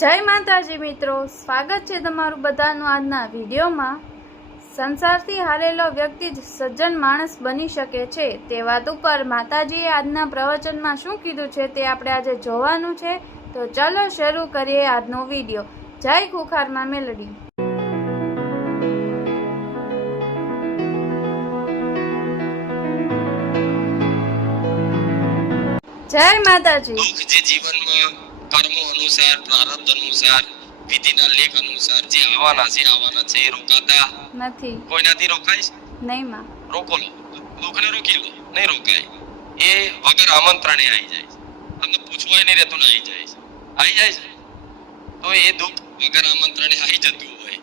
જય માતાજી મિત્રો, સ્વાગત છે તમારું બધાનું આજના વિડીયોમાં। સંસારથી હારેલો વ્યક્તિ જ સજ્જન માણસ બની શકે છે તે વાત ઉપર માતાજીએ આજના પ્રવચનમાં શું કીધું છે તે આપણે આજે જોવાનું છે। તો ચાલો શરૂ કરીએ આજનો વિડીયો। જય ખુખારમાં મેલડી। જય માતાજી। દુઃખ જે જીવનમાં કર્મો અનુસાર પ્રારબ્ધ અનુસાર વિધિના લેખ અનુસાર જે આવવાના છે એ રોકાતા નથી। કોઈનાથી રોકાય નહીં માં। રોકો લો, દુઃખને રોકી લો, નહીં રોકાય। એ વગર આમંત્રણે આવી જાય છે, તમને પૂછવાય નહીં રહેતું ને આવી જાય છે। તો એ દુઃખ વગર આમંત્રણે આવી જતું હોય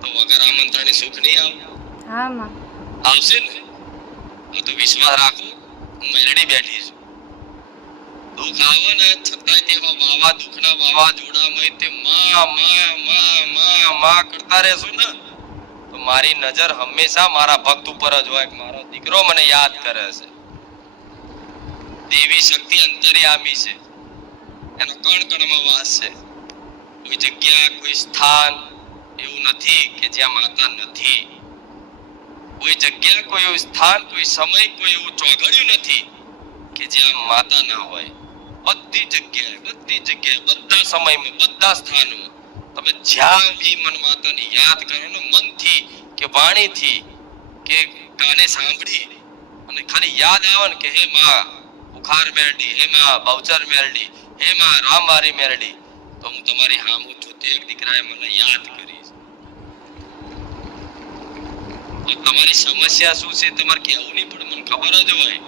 તો વગર આમંત્રણે સુખ નહીં આવે? હા માં, આવશે ને। તો વિશ્વાસ રાખો, હું મેલડી બેઠી છું। દુઃખ આવે ને છતાંય તેવા વાવા દુઃખના વાવાઝોડામાં તે માં કરતા રહેશું ને તો મારી નજર હંમેશા મારા ભક્ત ઉપર જ હોય કે મારો દીકરો મને યાદ કરે છે। દેવી શક્તિ અંતર્યામી છે, એનો કણ કણમાં વાસ છે। કોઈ જગ્યા કોઈ સ્થાન એવું નથી કે જ્યાં માતા નથી। કોઈ જગ્યા કોઈ એવું સ્થાન કોઈ સમય કોઈ એવું ચોઘડિયું નથી કે જ્યાં માતા ના હોય। બધી જગ્યાએ બધા સમયમાં બધા સ્થાનમાં તમે જ્યાં બી મન માતાને યાદ કરો ને મનથી કે વાણીથી કે કાને સાંભળી અને ખાલી યાદ આવે ને કે હે માં બુખાર મેરડી, હે માં બહુચર મેરડી, હે માં રામવારી મેરડી, તો હું તમારી હામું છું તે એક દીકરાએ મને યાદ કરી। તો તમારી સમસ્યા શું છે તમારે કેવું નહીં પડે, મને ખબર જ હોય।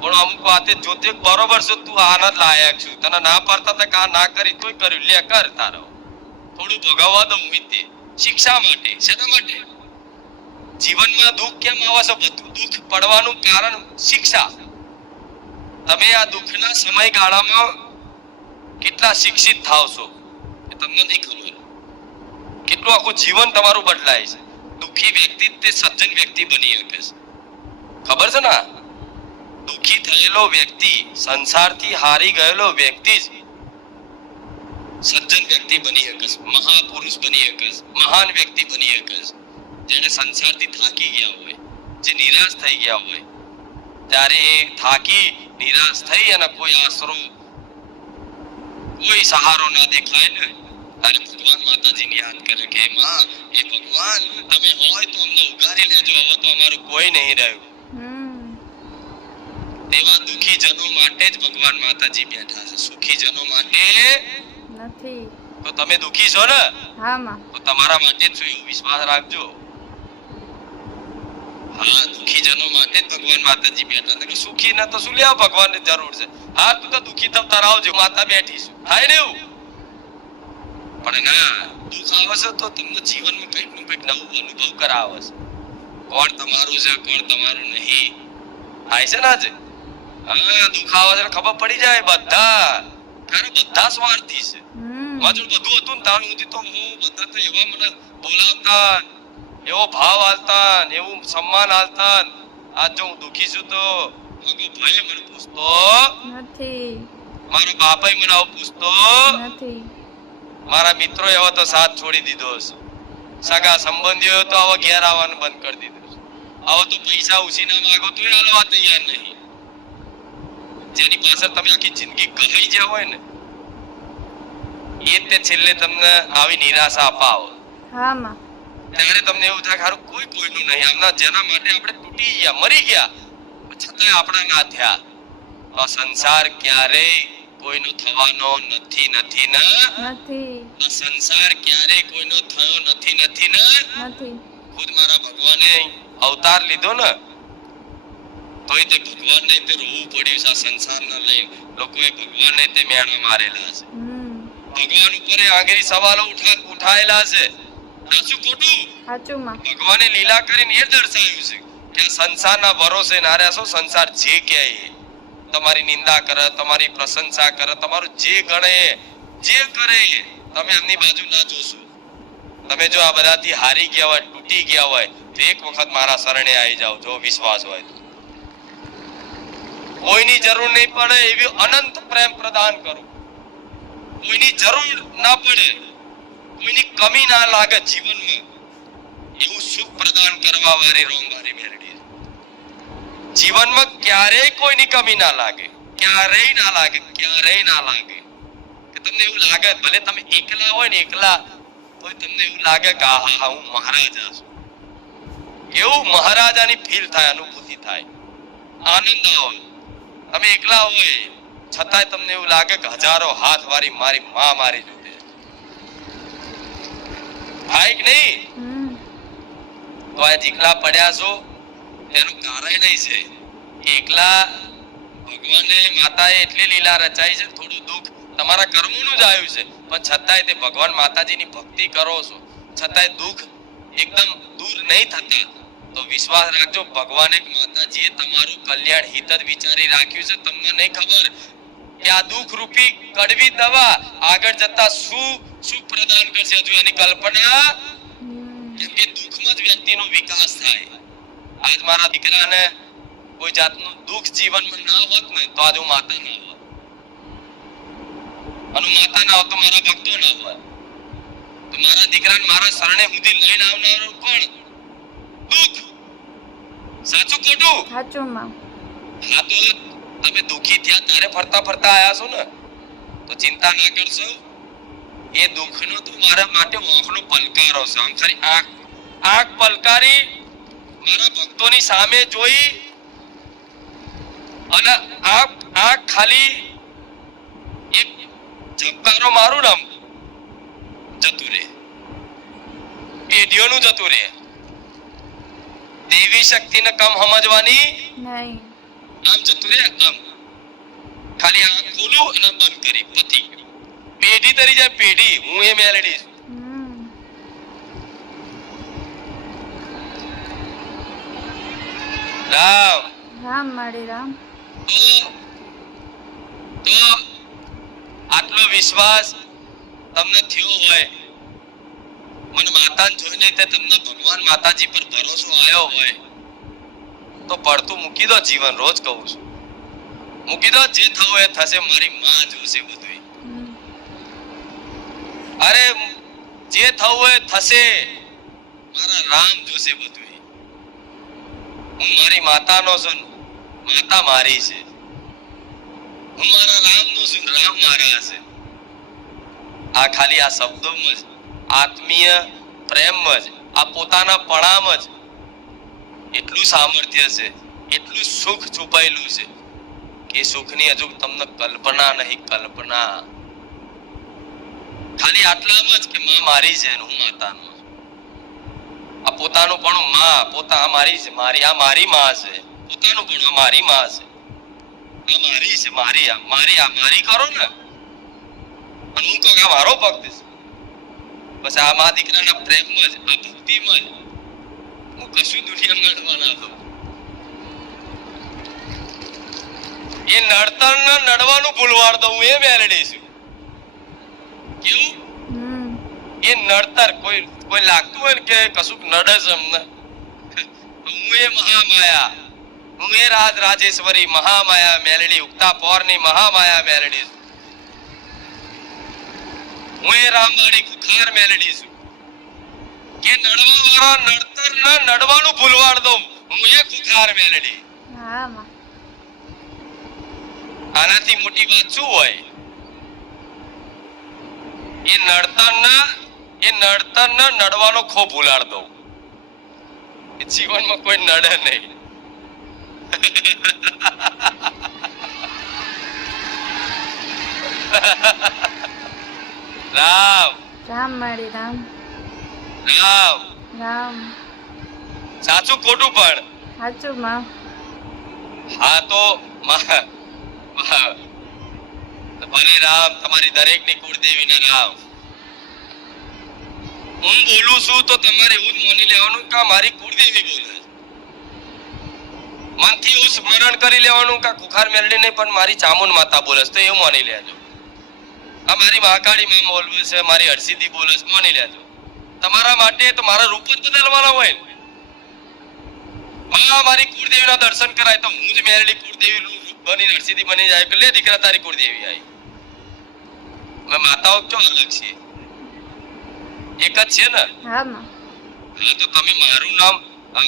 પણ અમુક વાતે જોતે બરોબર છે, તું આનંદ લાયક છું, તને ના પાડતા હતા કા ના કરી તોય કર્યું, લે કર તારો। થોડું ભોગવવા દઉં મિત્તે, શિક્ષા માટે, શેના માટે? જીવનમાં દુઃખ કેમ આવે છે? બધું દુઃખ પડવાનું કારણ શિક્ષા। તમે આ દુઃખના સમયગાળામાં કેટલા શિક્ષિત થાવ છો એ તમને નહીં ખબર। કેટલું આખું જીવન તમારું બદલાય છે। દુઃખી વ્યક્તિ તે સજ્જન વ્યક્તિ બની શકે છે, ખબર છે ને? દુઃખી થયેલો વ્યક્તિ, સંસારથી હારી ગયેલો વ્યક્તિ જ સજ્જન વ્યક્તિ બની શકે છે, મહાપુરુષ બની શકે છે, મહાન વ્યક્તિ બની શકે છે। જેને સંસારથી થાકી ગયા હોય, જે નિરાશ થઈ ગયા હોય, ત્યારે એ થાકી નિરાશ થઈ અને કોઈ આશરો કોઈ સહારો ના દેખાય ને ત્યારે ભગવાન માતાજીને યાદ કરે કે માં એ ભગવાન તમે હોય તો અમને ઉગારી લેજો, હવે તો અમારું કોઈ નહીં રહ્યું। તેવા દુઃખી જનો માટે જ ભગવાન માતાજી બેઠા છે, સુખી જનો માટે નથી। તો તમે દુઃખી છો ને? હા માં। તો તમારા માટે જ છું એવું વિશ્વાસ રાખજો। હા, દુઃખી જનો માટે જ ભગવાન માતાજી બેઠા છે, સુખી ના તો શું લેવા ભગવાનની જરૂર છે? હા, તું તો દુઃખી થતા આવજો, માતા બેઠી છે, થાય ને એવું? પણ ના, દુઃખ આવે છે તો તમને જીવનમાં કંઈક નું કંઈક નવું અનુભવ કરાવે છે। કોણ તમારું છે કોણ તમારું નહીં થાય છે ને આજે? હા, દુઃખ આવે છે ખબર પડી જાય બધા સ્વાર્થી છે। મારું બધું હતું ને તારું સુધી તો હું બધા તો એવા મને બોલાવતા, એવો ભાવ આલતા, એવું સન્માન આલતા। આજ જો હું દુઃખી છું તો મારો ભાઈ મને પૂછતો નથી, મારો બાપાએ મને આવું પૂછતો નથી, મારા મિત્રો એવો તો સાથ છોડી દીધો છે, સગા સંબંધીઓ તો આવા ઘેર આવવાનું બંધ કરી દીધું છે, આવો તો પૈસા ઉછીના માંગો તો આલવા તૈયાર નહીં। જેની પાછળ તમે આખી જિંદગી ગહાઈ ગયા હોય ને એ તે છેલ્લે તમને આવી નિરાશા અપાવે। હા માં। ત્યારે તમને એવું થાય કે કોઈ કોઈનું નહીં, આમના જેના માટે આપણે તૂટી ગયા, મરી ગયા, છતાંય આપણા ના થયા। તો સંસાર ક્યારેય કોઈનો થવાનો નથી ને નથી। આ સંસાર ક્યારેય કોઈનો થયો નથી ને નથી। ખુદ મારા ભગવાને અવતાર લીધો ને તોય તે ભગવાનને તે રોવું પડ્યું છે। આ સંસારના લઈ લોકોએ ભગવાનને તે મેણા મારેલા છે, ભગવાન ઉપર આંગળી સવાલો ઉઠાયેલા છે। સાચું ખોટું? સાચું માં। ભગવાને લીલા કરીને એ દર્શાવ્યું છે કે આ સંસારના ભરોસે ના રહેશો। સંસાર જે કહે તમારી નિંદા કરે, તમારી પ્રશંસા કરે, તમારું જે ગણે જે કરે તમે એમની બાજુ ના જોશો। તમે જો આ બધાથી હારી ગયા હોય, તૂટી ગયા હોય તો એક વખત મારા શરણે આવી જાઓ, જો વિશ્વાસ હોય તો। કોઈની જરૂર નહીં પડે એવી અનંત પ્રેમ પ્રદાન કરું। કોઈની જરૂર ના પડે, કોઈની કમી ના લાગે જીવનમાં, એવું સુખ પ્રદાન કરવા વાળી રોમવારી મેલડી. જીવનમાં ક્યારેય કોઈની કમી ના લાગે, ક્યારેય ના લાગે, ક્યારેય ના લાગે. કે તમને એવું લાગે ભલે તમે એકલા હોય ને એકલા, તો તમને એવું લાગે કે હા હા હું મહારાજા છું. એવું મહારાજાની ફીલ થાય, અનુભૂતિ થાય, આનંદ આવે. તમે એકલા હોય છતાંય તમને એવું લાગે કે હજારો હાથ વાળી મારી માં મારી જોડે થાય કે નહીં? તો આ એકલા પડ્યા છો તેનું કારણ નહીં છે એકલા ભગવાને માતાએ એટલી લીલા રચાઈ છે, થોડું દુઃખ તમારા કર્મોનું જ આવ્યું છે, પણ છતાંય તે ભગવાન માતાજીની ભક્તિ કરો છો છતાંય દુઃખ એકદમ દૂર નહીં થતા. તો વિશ્વાસ રાખજો, ભગવાને માતાજીએ તમારું કલ્યાણ હિત જ વિચારી રાખ્યું છે. તમને નહીં ખબર કે આ દુઃખ રૂપી કડવી દવા આગળ જતા શું પ્રદાન કરશે, હજુ એની કલ્પના. કેમ કે દુઃખમાં જ વ્યક્તિનો વિકાસ થાય. આજ મારા દીકરાને કોઈ જાતનું દુઃખ જીવનમાં ના હોત ને તો આજ હું માતા ના હોત, અને માતા ના હોત તો મારા ભક્તો ના હોત. તો મારા દીકરાને મારા શરણે સુધી લઈને આવનારો કોણ? દુઃખ. સાચું ખોટું? સાચું માં. હા, તો તમે દુઃખી થયા ત્યારે ફરતા ફરતા આયા છો ને, તો ચિંતા ના કરશો. એ દુઃખનો તો મારા માટે આંખનો પલકારો છે. આમ ખરી આંખ પલકારી મારા ભક્તોની સામે જોઈ અને આંખ ખાલી એક ઝબકારો મારું નામ જતું રહે, પેઢીઓનું જતું રહે. દેવી શક્તિને કમ સમજવાની નહીં. આમ જતું રહે, આમ ખાલી આંખ ખોલું અને બંધ કરી પતી ગયું. પેઢી તરી જાય, પેઢી. હું એ મેલડી છું. રામ રામ મારી રામ. તો આટલો વિશ્વાસ તમને થયો હોય, મને માતાને જોઈને તે તમને ભગવાન માતાજી પર ભરોસો આવ્યો હોય, તો પડતું મૂકી દો જીવન. રોજ કહું છું, મૂકી દો. જે થવું એ થશે. મારી માં જોશે બધું. અરે જે થવું એ થશે. મારા રામ જોશે બધું. હું મારી માતાનો છું, માતા મારી છે. હું મારા રામનો છું, રામ મારા છે. આ ખાલી આ શબ્દોમાં જ, આત્મીય પ્રેમમાં જ, આ પોતાના પણામાં જ એટલું સામર્થ્ય છે, એટલું સુખ છુપાયેલું છે કે સુખની હજુ તમને કલ્પના નહીં, કલ્પના. ખાલી આટલામાં જ કે માં મારી છે અને હું માતાનો. આ પોતાનું પણ માં, પોતા મારી છે, મારી આ મારી માં છે. પોતાનું પણ મારી માં છે, આ મારી છે, મારી આ મારી કરો ને. અને હું કહું આ મારો ભક્ત છે. બસ આ મા દીકરાના પ્રેમમાં જ, આ ભક્તિમાં જ હું કશું દુનિયા નડવાના હતો. એ નડતરને નડવાનું ભૂલવાડ દઉં, એ મેલડી છું. કેવું? એ નડતર કોઈ લાગતું હોય ને કે કશુંક નડે છે અમને, હું એ મહામાયા, હું એ રાજેશ્વરી મહામાયા મેલડી, ઉગતા પોરની મહામાયા મેલડી છું. હું એ રામવાડી ખુખાર મેલડી છું. કે નડવા વાળા નડતર ના નડવાનું ભૂલવાડ દઉં, હું એ ખુખાર મેલડી. આનાથી મોટી વાત શું હોય? એ નડતર ના નડવાનો ખો ભૂલાડ દઉં. એ જીવનમાં કોઈ નડે નહીં. રામ રામ મારી રામ. રામ રામ. સાચું ખોટું? પણ સાચું માં. હા, તો ભલે રામ, તમારી દરેક ની કુળદેવી ના રામ. હું બોલું છું તો તમારે એવું જ માની લેવાનું કે મારી કુળદેવી બોલે. મનથી એવું સ્મરણ કરી લેવાનું કે ખુખાર મેલડી નહીં પણ મારી ચામુંડ માતા બોલે છે, તો એવું માની લેજો. આ મારી મહાકાળી માં બોલવે છે, મારી હરસિદ્ધિ બોલે છે, માની લેજો. તમારા માટે તો મારા રૂપ જ બદલવાના હોય ને. મારી કુળદેવીના દર્શન કરાય તો હું જ મેલડી કુળદેવી રૂપ બની હરસિદ્ધિ બની જાય કે લે દીકરા તારી કુળદેવી આવી. હવે માતાઓ ક્યાં અલગ છે? એક જ છે ને? હા માં. હા તો તમે મારું નામ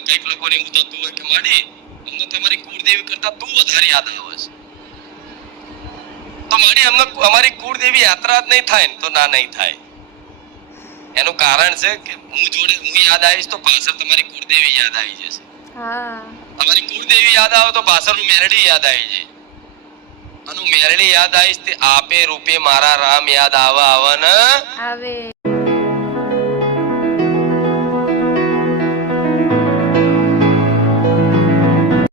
કઈક લોકોને એવું થતું હોય કે માડી અમને તમારી કુળદેવી કરતા તું વધારે યાદ આવે છે, તો માડી અમને અમારી કુળદેવી યાત્રા જ નહીં થાય ને તો ના નહીં થાય. એનું કારણ છે કે હું યાદ આવીશ તો પાછળ તમારી કુળદેવી યાદ આવી જશે. હા. તમારી કુળદેવી યાદ આવે તો પાછળનું મેરડી યાદ આવી જાય. અને મેરડી યાદ આવીશ તે આપે રૂપે મારા રામ યાદ આવે ને આવે.